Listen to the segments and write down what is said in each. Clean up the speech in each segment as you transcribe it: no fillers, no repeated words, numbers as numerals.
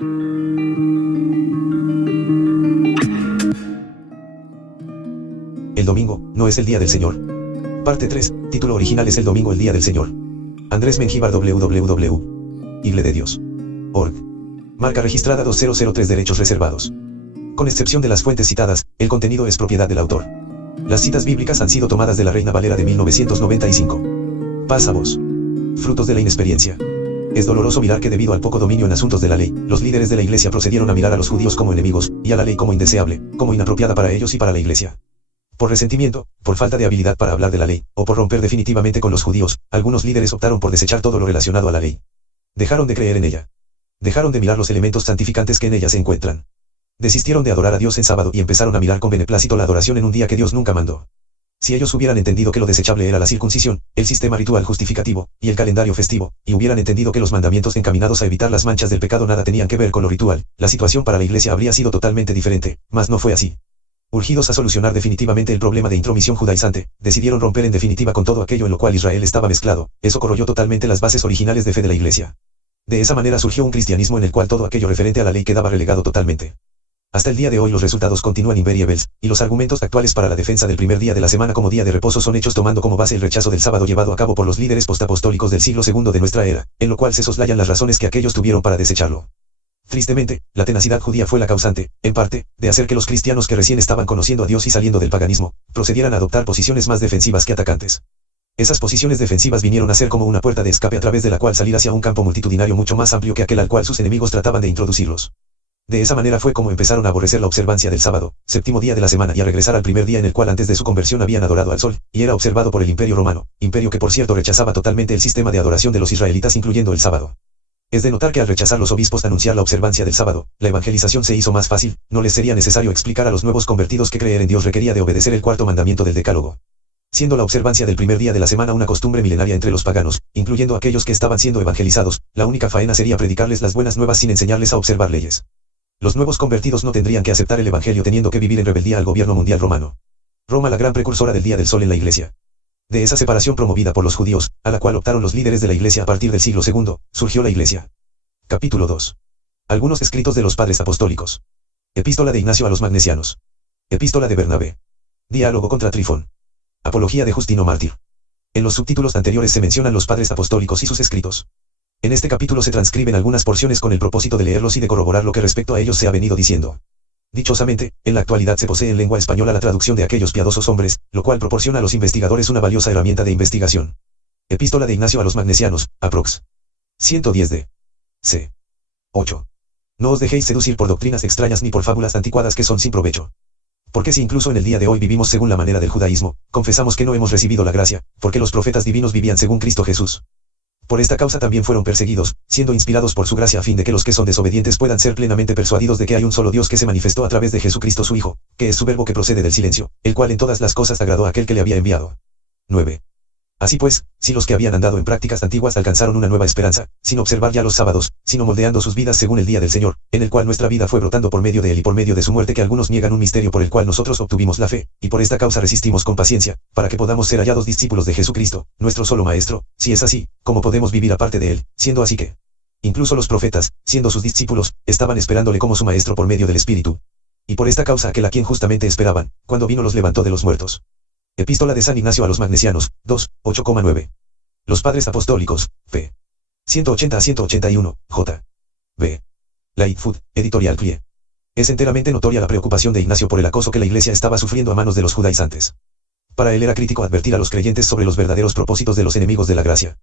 El domingo, no es el día del Señor. Parte 3, título original es El domingo, el día del Señor. Andrés Mengíbar www.igledios.org. Marca registrada 2003 derechos reservados. Con excepción de las fuentes citadas, el contenido es propiedad del autor. Las citas bíblicas han sido tomadas de la Reina Valera de 1995. Paz a vos. Frutos de la inexperiencia. Es doloroso mirar que debido al poco dominio en asuntos de la ley, los líderes de la Iglesia procedieron a mirar a los judíos como enemigos, y a la ley como indeseable, como inapropiada para ellos y para la Iglesia. Por resentimiento, por falta de habilidad para hablar de la ley, o por romper definitivamente con los judíos, algunos líderes optaron por desechar todo lo relacionado a la ley. Dejaron de creer en ella. Dejaron de mirar los elementos santificantes que en ella se encuentran. Desistieron de adorar a Dios en sábado y empezaron a mirar con beneplácito la adoración en un día que Dios nunca mandó. Si ellos hubieran entendido que lo desechable era la circuncisión, el sistema ritual justificativo, y el calendario festivo, y hubieran entendido que los mandamientos encaminados a evitar las manchas del pecado nada tenían que ver con lo ritual, la situación para la Iglesia habría sido totalmente diferente, mas no fue así. Urgidos a solucionar definitivamente el problema de intromisión judaizante, decidieron romper en definitiva con todo aquello en lo cual Israel estaba mezclado. Eso corroyó totalmente las bases originales de fe de la Iglesia. De esa manera surgió un cristianismo en el cual todo aquello referente a la ley quedaba relegado totalmente. Hasta el día de hoy los resultados continúan invariables, y los argumentos actuales para la defensa del primer día de la semana como día de reposo son hechos tomando como base el rechazo del sábado llevado a cabo por los líderes postapostólicos del siglo II de nuestra era, en lo cual se soslayan las razones que aquellos tuvieron para desecharlo. Tristemente, la tenacidad judía fue la causante, en parte, de hacer que los cristianos que recién estaban conociendo a Dios y saliendo del paganismo, procedieran a adoptar posiciones más defensivas que atacantes. Esas posiciones defensivas vinieron a ser como una puerta de escape a través de la cual salir hacia un campo multitudinario mucho más amplio que aquel al cual sus enemigos trataban de introducirlos. De esa manera fue como empezaron a aborrecer la observancia del sábado, séptimo día de la semana, y a regresar al primer día en el cual antes de su conversión habían adorado al sol, y era observado por el Imperio Romano, imperio que por cierto rechazaba totalmente el sistema de adoración de los israelitas incluyendo el sábado. Es de notar que al rechazar los obispos anunciar la observancia del sábado, la evangelización se hizo más fácil, no les sería necesario explicar a los nuevos convertidos que creer en Dios requería de obedecer el cuarto mandamiento del Decálogo. Siendo la observancia del primer día de la semana una costumbre milenaria entre los paganos, incluyendo aquellos que estaban siendo evangelizados, la única faena sería predicarles las buenas nuevas sin enseñarles a observar leyes. Los nuevos convertidos no tendrían que aceptar el evangelio teniendo que vivir en rebeldía al gobierno mundial romano. Roma, la gran precursora del día del sol en la Iglesia. De esa separación promovida por los judíos, a la cual optaron los líderes de la Iglesia a partir del siglo II, surgió la Iglesia. Capítulo 2. Algunos escritos de los padres apostólicos. Epístola de Ignacio a los Magnesianos. Epístola de Bernabé. Diálogo contra Trifón. Apología de Justino Mártir. En los subtítulos anteriores se mencionan los padres apostólicos y sus escritos. En este capítulo se transcriben algunas porciones con el propósito de leerlos y de corroborar lo que respecto a ellos se ha venido diciendo. Dichosamente, en la actualidad se posee en lengua española la traducción de aquellos piadosos hombres, lo cual proporciona a los investigadores una valiosa herramienta de investigación. Epístola de Ignacio a los Magnesianos, aprox. 110 d. c. 8. No os dejéis seducir por doctrinas extrañas ni por fábulas anticuadas que son sin provecho. Porque si incluso en el día de hoy vivimos según la manera del judaísmo, confesamos que no hemos recibido la gracia, porque los profetas divinos vivían según Cristo Jesús. Por esta causa también fueron perseguidos, siendo inspirados por su gracia a fin de que los que son desobedientes puedan ser plenamente persuadidos de que hay un solo Dios que se manifestó a través de Jesucristo su Hijo, que es su verbo que procede del silencio, el cual en todas las cosas agradó a aquel que le había enviado. 9. Así pues, si los que habían andado en prácticas antiguas alcanzaron una nueva esperanza, sin observar ya los sábados, sino moldeando sus vidas según el día del Señor, en el cual nuestra vida fue brotando por medio de él y por medio de su muerte que algunos niegan un misterio por el cual nosotros obtuvimos la fe, y por esta causa resistimos con paciencia, para que podamos ser hallados discípulos de Jesucristo, nuestro solo Maestro, si es así, ¿cómo podemos vivir aparte de él, siendo así que? Incluso los profetas, siendo sus discípulos, estaban esperándole como su Maestro por medio del Espíritu. Y por esta causa aquel a quien justamente esperaban, cuando vino los levantó de los muertos. Epístola de San Ignacio a los Magnesianos, 2, 8,9. Los padres apostólicos, p. 180 a 181, j. b. Lightfoot, editorial Plie. Es enteramente notoria la preocupación de Ignacio por el acoso que la Iglesia estaba sufriendo a manos de los judaizantes. Para él era crítico advertir a los creyentes sobre los verdaderos propósitos de los enemigos de la gracia.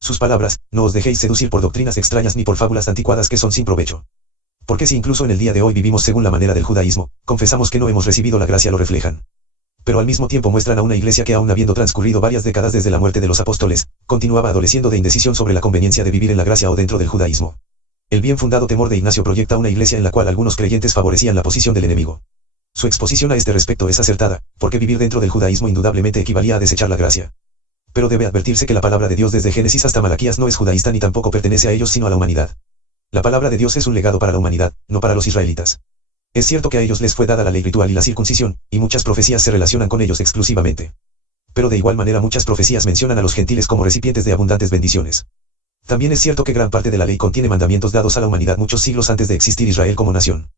Sus palabras, no os dejéis seducir por doctrinas extrañas ni por fábulas anticuadas que son sin provecho. Porque si incluso en el día de hoy vivimos según la manera del judaísmo, confesamos que no hemos recibido la gracia lo reflejan. Pero al mismo tiempo muestran a una iglesia que aún habiendo transcurrido varias décadas desde la muerte de los apóstoles, continuaba adoleciendo de indecisión sobre la conveniencia de vivir en la gracia o dentro del judaísmo. El bien fundado temor de Ignacio proyecta una iglesia en la cual algunos creyentes favorecían la posición del enemigo. Su exposición a este respecto es acertada, porque vivir dentro del judaísmo indudablemente equivalía a desechar la gracia. Pero debe advertirse que la palabra de Dios desde Génesis hasta Malaquías no es judaísta ni tampoco pertenece a ellos sino a la humanidad. La palabra de Dios es un legado para la humanidad, no para los israelitas. Es cierto que a ellos les fue dada la ley ritual y la circuncisión, y muchas profecías se relacionan con ellos exclusivamente. Pero de igual manera muchas profecías mencionan a los gentiles como recipientes de abundantes bendiciones. También es cierto que gran parte de la ley contiene mandamientos dados a la humanidad muchos siglos antes de existir Israel como nación.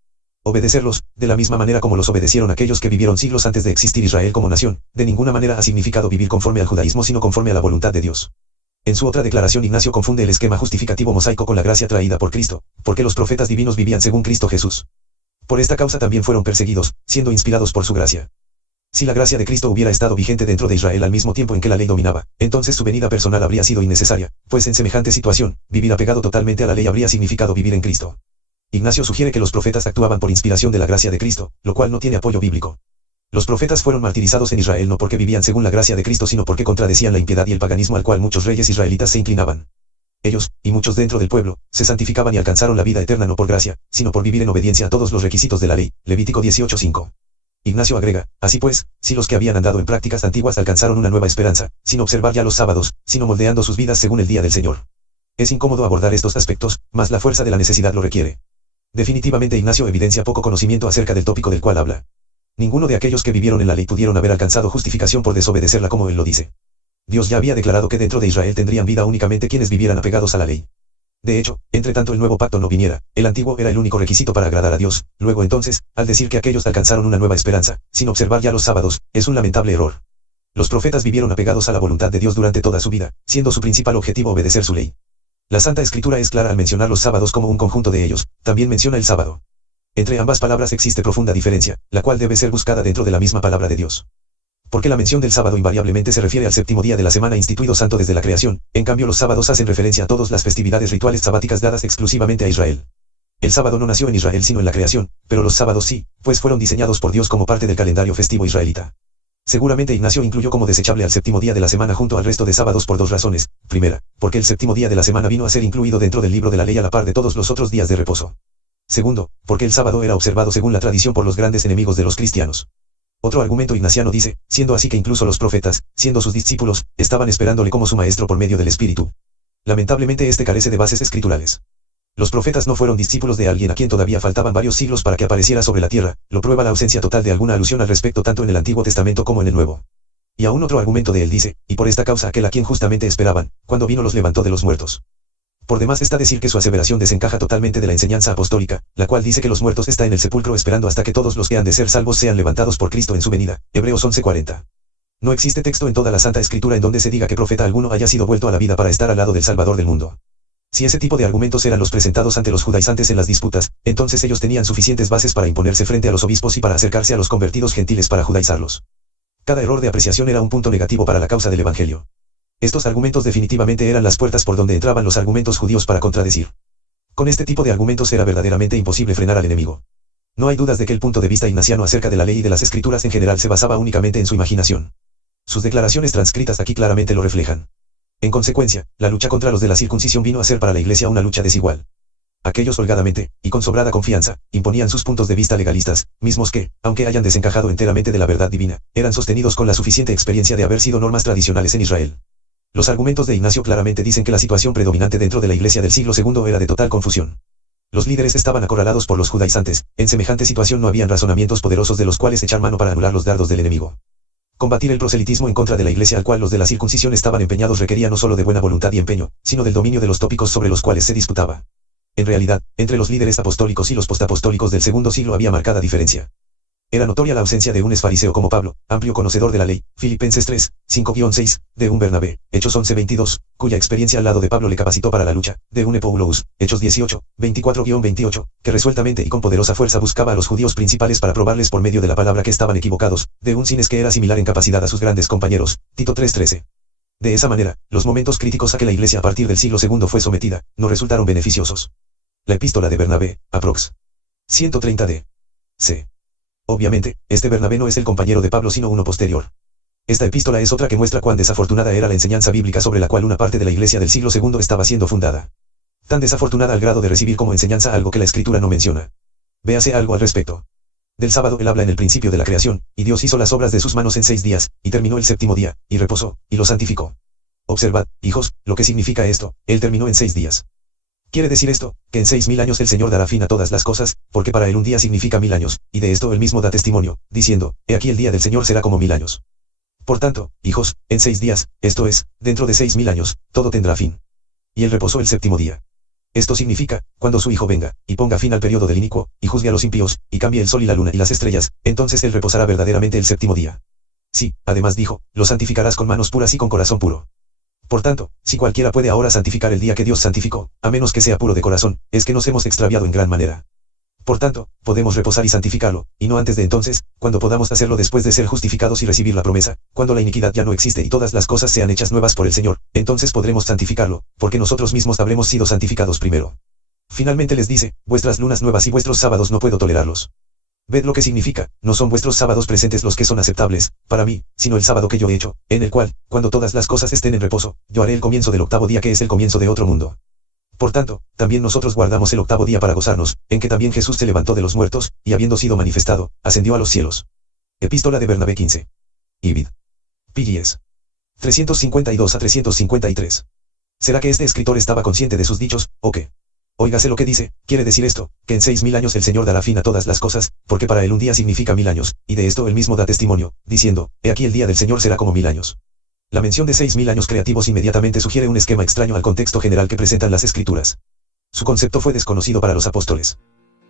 Obedecerlos, de la misma manera como los obedecieron aquellos que vivieron siglos antes de existir Israel como nación, de ninguna manera ha significado vivir conforme al judaísmo sino conforme a la voluntad de Dios. En su otra declaración Ignacio confunde el esquema justificativo mosaico con la gracia traída por Cristo, porque los profetas divinos vivían según Cristo Jesús. Por esta causa también fueron perseguidos, siendo inspirados por su gracia. Si la gracia de Cristo hubiera estado vigente dentro de Israel al mismo tiempo en que la ley dominaba, entonces su venida personal habría sido innecesaria, pues en semejante situación, vivir apegado totalmente a la ley habría significado vivir en Cristo. Ignacio sugiere que los profetas actuaban por inspiración de la gracia de Cristo, lo cual no tiene apoyo bíblico. Los profetas fueron martirizados en Israel no porque vivían según la gracia de Cristo sino porque contradecían la impiedad y el paganismo al cual muchos reyes israelitas se inclinaban. Ellos, y muchos dentro del pueblo, se santificaban y alcanzaron la vida eterna no por gracia, sino por vivir en obediencia a todos los requisitos de la ley. Levítico 18:5. Ignacio agrega, así pues, si los que habían andado en prácticas antiguas alcanzaron una nueva esperanza, sin observar ya los sábados, sino moldeando sus vidas según el día del Señor. Es incómodo abordar estos aspectos, mas la fuerza de la necesidad lo requiere. Definitivamente Ignacio evidencia poco conocimiento acerca del tópico del cual habla. Ninguno de aquellos que vivieron en la ley pudieron haber alcanzado justificación por desobedecerla como él lo dice. Dios ya había declarado que dentro de Israel tendrían vida únicamente quienes vivieran apegados a la ley. De hecho, entre tanto el nuevo pacto no viniera, el antiguo era el único requisito para agradar a Dios. Luego entonces, al decir que aquellos alcanzaron una nueva esperanza, sin observar ya los sábados, es un lamentable error. Los profetas vivieron apegados a la voluntad de Dios durante toda su vida, siendo su principal objetivo obedecer su ley. La Santa Escritura es clara al mencionar los sábados como un conjunto de ellos, también menciona el sábado. Entre ambas palabras existe profunda diferencia, la cual debe ser buscada dentro de la misma palabra de Dios. Porque la mención del sábado invariablemente se refiere al séptimo día de la semana instituido santo desde la creación, en cambio los sábados hacen referencia a todas las festividades rituales sabáticas dadas exclusivamente a Israel. El sábado no nació en Israel sino en la creación, pero los sábados sí, pues fueron diseñados por Dios como parte del calendario festivo israelita. Seguramente Ignacio incluyó como desechable al séptimo día de la semana junto al resto de sábados por dos razones. Primera, porque el séptimo día de la semana vino a ser incluido dentro del libro de la ley a la par de todos los otros días de reposo. Segundo, porque el sábado era observado según la tradición por los grandes enemigos de los cristianos. Otro argumento ignaciano dice, siendo así que incluso los profetas, siendo sus discípulos, estaban esperándole como su maestro por medio del Espíritu. Lamentablemente este carece de bases escriturales. Los profetas no fueron discípulos de alguien a quien todavía faltaban varios siglos para que apareciera sobre la tierra, lo prueba la ausencia total de alguna alusión al respecto tanto en el Antiguo Testamento como en el Nuevo. Y aún otro argumento de él dice, y por esta causa aquel a quien justamente esperaban, cuando vino los levantó de los muertos. Por demás está decir que su aseveración desencaja totalmente de la enseñanza apostólica, la cual dice que los muertos están en el sepulcro esperando hasta que todos los que han de ser salvos sean levantados por Cristo en su venida. Hebreos 11:40. No existe texto en toda la Santa Escritura en donde se diga que profeta alguno haya sido vuelto a la vida para estar al lado del Salvador del mundo. Si ese tipo de argumentos eran los presentados ante los judaizantes en las disputas, entonces ellos tenían suficientes bases para imponerse frente a los obispos y para acercarse a los convertidos gentiles para judaizarlos. Cada error de apreciación era un punto negativo para la causa del Evangelio. Estos argumentos definitivamente eran las puertas por donde entraban los argumentos judíos para contradecir. Con este tipo de argumentos era verdaderamente imposible frenar al enemigo. No hay dudas de que el punto de vista ignaciano acerca de la ley y de las escrituras en general se basaba únicamente en su imaginación. Sus declaraciones transcritas aquí claramente lo reflejan. En consecuencia, la lucha contra los de la circuncisión vino a ser para la Iglesia una lucha desigual. Aquellos holgadamente, y con sobrada confianza, imponían sus puntos de vista legalistas, mismos que, aunque hayan desencajado enteramente de la verdad divina, eran sostenidos con la suficiente experiencia de haber sido normas tradicionales en Israel. Los argumentos de Ignacio claramente dicen que la situación predominante dentro de la Iglesia del siglo II era de total confusión. Los líderes estaban acorralados por los judaizantes, en semejante situación no habían razonamientos poderosos de los cuales echar mano para anular los dardos del enemigo. Combatir el proselitismo en contra de la Iglesia al cual los de la circuncisión estaban empeñados requería no solo de buena voluntad y empeño, sino del dominio de los tópicos sobre los cuales se disputaba. En realidad, entre los líderes apostólicos y los postapostólicos del segundo siglo había marcada diferencia. Era notoria la ausencia de un fariseo como Pablo, amplio conocedor de la ley, Filipenses 3, 5-6, de un Bernabé, Hechos 11-22, cuya experiencia al lado de Pablo le capacitó para la lucha, de un Epoulos, Hechos 18, 24-28, que resueltamente y con poderosa fuerza buscaba a los judíos principales para probarles por medio de la palabra que estaban equivocados, de un Sines que era similar en capacidad a sus grandes compañeros, Tito 3-13. De esa manera, los momentos críticos a que la Iglesia a partir del siglo II fue sometida, no resultaron beneficiosos. La epístola de Bernabé, aprox. 130 d. C. Obviamente, este Bernabé no es el compañero de Pablo sino uno posterior. Esta epístola es otra que muestra cuán desafortunada era la enseñanza bíblica sobre la cual una parte de la Iglesia del siglo II estaba siendo fundada. Tan desafortunada al grado de recibir como enseñanza algo que la Escritura no menciona. Véase algo al respecto. Del sábado él habla en el principio de la creación, y Dios hizo las obras de sus manos en 6 días, y terminó el séptimo día, y reposó, y lo santificó. Observad, hijos, lo que significa esto, él terminó en 6 días. Quiere decir esto, que en 6.000 años el Señor dará fin a todas las cosas, porque para él un día significa 1000 años, y de esto él mismo da testimonio, diciendo, he aquí el día del Señor será como 1000 años. Por tanto, hijos, en 6 días, esto es, dentro de 6.000 años, todo tendrá fin. y él reposó el séptimo día. Esto significa, cuando su Hijo venga, y ponga fin al periodo del inicuo, y juzgue a los impíos, y cambie el sol y la luna y las estrellas, entonces él reposará verdaderamente el séptimo día. Sí, además dijo, lo santificarás con manos puras y con corazón puro. Por tanto, si cualquiera puede ahora santificar el día que Dios santificó, a menos que sea puro de corazón, es que nos hemos extraviado en gran manera. Por tanto, podemos reposar y santificarlo, y no antes de entonces, cuando podamos hacerlo después de ser justificados y recibir la promesa, cuando la iniquidad ya no existe y todas las cosas sean hechas nuevas por el Señor, entonces podremos santificarlo, porque nosotros mismos habremos sido santificados primero. Finalmente les dice, vuestras lunas nuevas y vuestros sábados no puedo tolerarlos. Ved lo que significa, no son vuestros sábados presentes los que son aceptables, para mí, sino el sábado que yo he hecho, en el cual, cuando todas las cosas estén en reposo, yo haré el comienzo del octavo día que es el comienzo de otro mundo. Por tanto, también nosotros guardamos el octavo día para gozarnos, en que también Jesús se levantó de los muertos, y habiendo sido manifestado, ascendió a los cielos. Epístola de Bernabé 15. Ibid. P.G.S. 352 a 353. ¿Será que este escritor estaba consciente de sus dichos, o qué? Óigase lo que dice, quiere decir esto, que en 6000 años el Señor dará fin a todas las cosas, porque para él un día significa 1000 años, y de esto él mismo da testimonio, diciendo, he aquí el día del Señor será como 1000 años. La mención de 6000 años creativos inmediatamente sugiere un esquema extraño al contexto general que presentan las Escrituras. Su concepto fue desconocido para los apóstoles.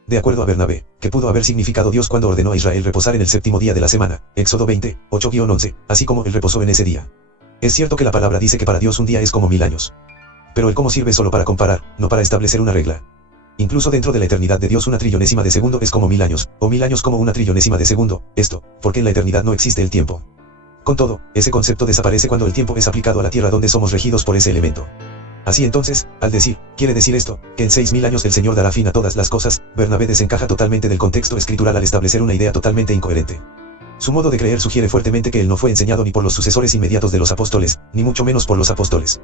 De acuerdo a Bernabé, que pudo haber significado Dios cuando ordenó a Israel reposar en el séptimo día de la semana, Éxodo 20, 8-11, así como él reposó en ese día. Es cierto que la palabra dice que para Dios un día es como 1000 años. Pero el cómo sirve solo para comparar, no para establecer una regla. Incluso dentro de la eternidad de Dios una trillonésima de segundo es como 1000 años, o 1000 años como una trillonésima de segundo, esto, porque en la eternidad no existe el tiempo. Con todo, ese concepto desaparece cuando el tiempo es aplicado a la tierra donde somos regidos por ese elemento. Así entonces, al decir, quiere decir esto, que en 6000 años el Señor dará fin a todas las cosas, Bernabé desencaja totalmente del contexto escritural al establecer una idea totalmente incoherente. Su modo de creer sugiere fuertemente que él no fue enseñado ni por los sucesores inmediatos de los apóstoles, ni mucho menos por los apóstoles.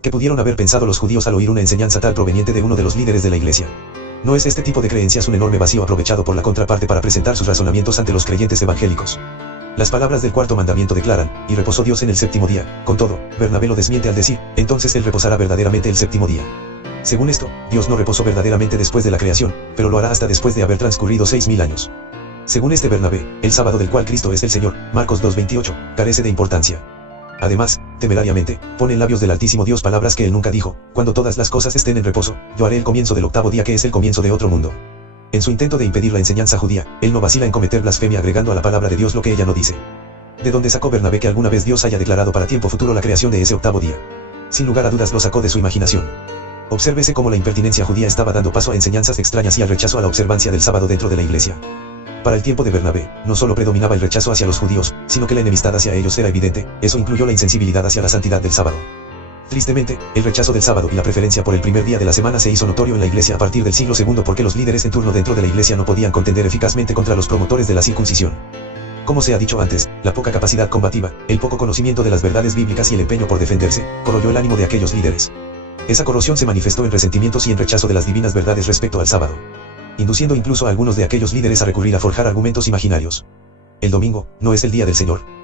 ¿Qué pudieron haber pensado los judíos al oír una enseñanza tal proveniente de uno de los líderes de la iglesia? ¿No es este tipo de creencias un enorme vacío aprovechado por la contraparte para presentar sus razonamientos ante los creyentes evangélicos? Las palabras del cuarto mandamiento declaran, y reposó Dios en el séptimo día, con todo, Bernabé lo desmiente al decir, entonces él reposará verdaderamente el séptimo día. Según esto, Dios no reposó verdaderamente después de la creación, pero lo hará hasta después de haber transcurrido 6000 años. Según este Bernabé, el sábado del cual Cristo es el Señor, Marcos 2:28, carece de importancia. Además, temerariamente, pone en labios del Altísimo Dios palabras que él nunca dijo, cuando todas las cosas estén en reposo, yo haré el comienzo del octavo día que es el comienzo de otro mundo. En su intento de impedir la enseñanza judía, él no vacila en cometer blasfemia agregando a la palabra de Dios lo que ella no dice. ¿De dónde sacó Bernabé que alguna vez Dios haya declarado para tiempo futuro la creación de ese octavo día? Sin lugar a dudas lo sacó de su imaginación. Obsérvese cómo la impertinencia judía estaba dando paso a enseñanzas extrañas y al rechazo a la observancia del sábado dentro de la iglesia. Para el tiempo de Bernabé, no solo predominaba el rechazo hacia los judíos, sino que la enemistad hacia ellos era evidente, eso incluyó la insensibilidad hacia la santidad del sábado. Tristemente, el rechazo del sábado y la preferencia por el primer día de la semana se hizo notorio en la iglesia a partir del siglo II porque los líderes en turno dentro de la iglesia no podían contender eficazmente contra los promotores de la circuncisión. Como se ha dicho antes, la poca capacidad combativa, el poco conocimiento de las verdades bíblicas y el empeño por defenderse, corroyó el ánimo de aquellos líderes. Esa corrosión se manifestó en resentimientos y en rechazo de las divinas verdades respecto al sábado, induciendo incluso a algunos de aquellos líderes a recurrir a forjar argumentos imaginarios. El domingo, no es el día del Señor.